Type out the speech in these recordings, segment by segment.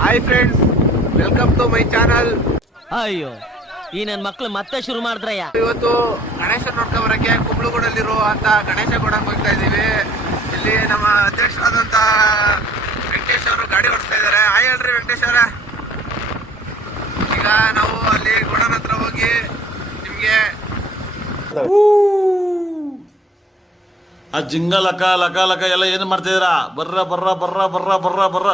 Hi friends, welcome to my channel. ಅಯ್ಯೋ, ಈ ನನ್ನ ಮಕ್ಳು ಮತ್ತೆ ಶುರು ಮಾಡಿದ್ರಯ್ಯ. ಇವತ್ತು ಗಣೇಶ ನೋಡ್ಕೊಂಬರಕ್ಕೆ ಕುಂಬ್ಳಗೂಡಲ್ಲಿರೋ ಅಂತ ಗಣೇಶ ಕೊಡಕ್ಕೆ ಹೋಗ್ತಾ ಇದೀವಿ. ಇಲ್ಲಿ ನಮ್ಮ ಅಧ್ಯಕ್ಷರಾದಂತ ವೆಂಕಟೇಶ್ ಅವರು ಗಾಡಿ ಓಡಿಸ್ತಾ ಇದಾರೆ. ಹಾಯ್ ಹೇಳ್ರಿ ವೆಂಕಟೇಶ್ ಅವರ. ಈಗ ನಾವು ಅಲ್ಲಿ ಗುಡನ ಹತ್ರ ಹೋಗಿ ನಿಮ್ಗೆ ಆ ಜಿಂಗ ಲಕ ಲಕ ಲಕ ಎಲ್ಲ ಏನು ಮಾಡ್ತಿದ್ದೀರಾ? ಬರ್ರ ಬರ್ರ ಬರ್ರ ಬರ್ರ ಬರ್ರ ಬರ್ರ.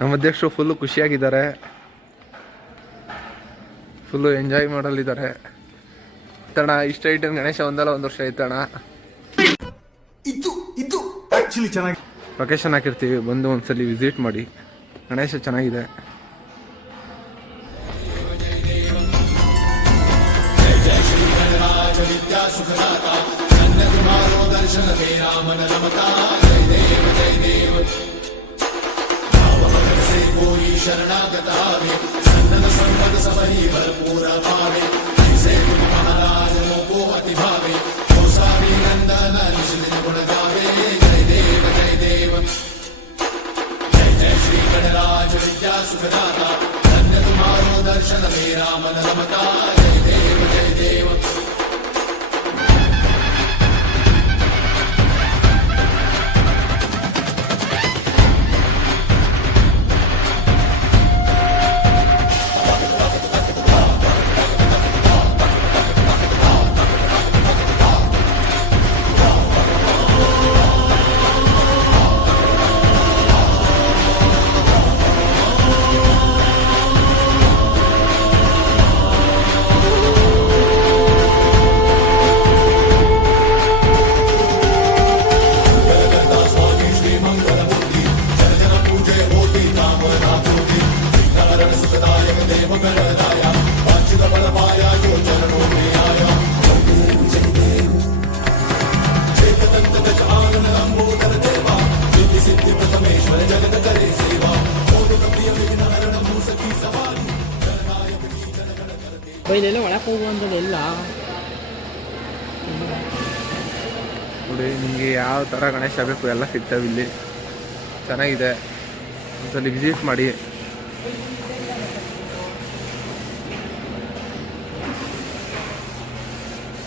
ನಮ್ಮ ಅಧ್ಯಕ್ಷರು ಫುಲ್ಲು ಖುಷಿಯಾಗಿದ್ದಾರೆ, ಫುಲ್ಲು ಎಂಜಾಯ್ ಮಾಡಲಿದ್ದಾರೆ. ತಣ ಇಷ್ಟ ಐಟನ್ ಗಣೇಶ ಒಂದಲ್ಲ ಒಂದು ವರ್ಷ ಐತಣ. ಇದು ಆಕ್ಚುಲಿ ಚೆನ್ನಾಗಿ ಲೊಕೇಶನ್ ಹಾಕಿರ್ತೀವಿ, ಬಂದು ಒಂದ್ಸಲಿ ವಿಸಿಟ್ ಮಾಡಿ. ಗಣೇಶ ಚೆನ್ನಾಗಿದೆ. ಇಲ್ಲೆಲ್ಲ ಒಳಗೆ ಹೋಗುವಂಥದ್ದೆಲ್ಲ ನೋಡಿ, ನಿಮಗೆ ಯಾವ ಥರ ಗಣೇಶ ಬೇಕು ಎಲ್ಲ ಸಿಗ್ತವೆ ಇಲ್ಲಿ. ಚೆನ್ನಾಗಿದೆ, ಒಂದ್ಸಲಿ ವಿಸಿಟ್ ಮಾಡಿ.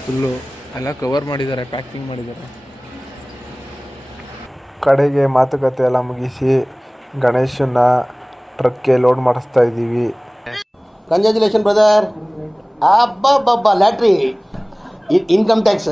ಫುಲ್ಲು ಎಲ್ಲ ಕವರ್ ಮಾಡಿದ್ದಾರೆ, ಪ್ಯಾಕಿಂಗ್ ಮಾಡಿದ್ದಾರೆ. ಕಡೆಗೆ ಮಾತುಕತೆ ಎಲ್ಲ ಮುಗಿಸಿ ಗಣೇಶನ ಟ್ರಕ್ಗೆ ಲೋಡ್ ಮಾಡಿಸ್ತಾ ಇದ್ದೀವಿ. Congratulation brother. ಅಬ್ಬಬ್ಬಬ್ಬ, ಲ್ಯಾಟ್ರಿ, ಇನ್ಕಮ್ ಟ್ಯಾಕ್ಸ್.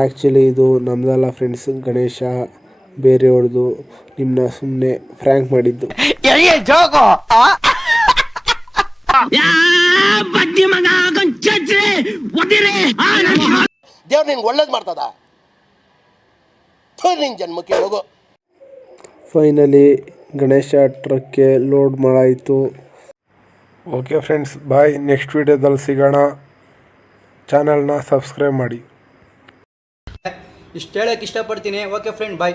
ಆ್ಯಕ್ಚುಲಿ ಇದು ನಮ್ಮದಲ್ಲ ಫ್ರೆಂಡ್ಸ್, ಗಣೇಶ ಬೇರೆಯವ್ರದ್ದು. ನಿಮ್ಮನ್ನ ಸುಮ್ಮನೆ ಫ್ರ್ಯಾಂಕ್ ಮಾಡಿದ್ದು. ದೇವ್ರು ನಿಂಗೆ ಒಳ್ಳೇದು ಮಾಡ್ತದ, ನಿನ್ ಜನ್ಮಕ್ಕೆ ಹೋಗೋ. ಫೈನಲಿ ಗಣೇಶ ಟ್ರಕ್ಗೆ ಲೋಡ್ ಮಾಡಾಯಿತು. ಓಕೆ ಫ್ರೆಂಡ್ಸ್, ಬಾಯ್. ನೆಕ್ಸ್ಟ್ ವಿಡಿಯೋದಲ್ಲಿ ಸಿಗೋಣ. ಚಾನಲ್ನ ಸಬ್ಸ್ಕ್ರೈಬ್ ಮಾಡಿ. ಇಷ್ಟು ಹೇಳೋಕ್ಕೆ ಇಷ್ಟಪಡ್ತೀನಿ. ಓಕೆ ಫ್ರೆಂಡ್, ಬಾಯ್.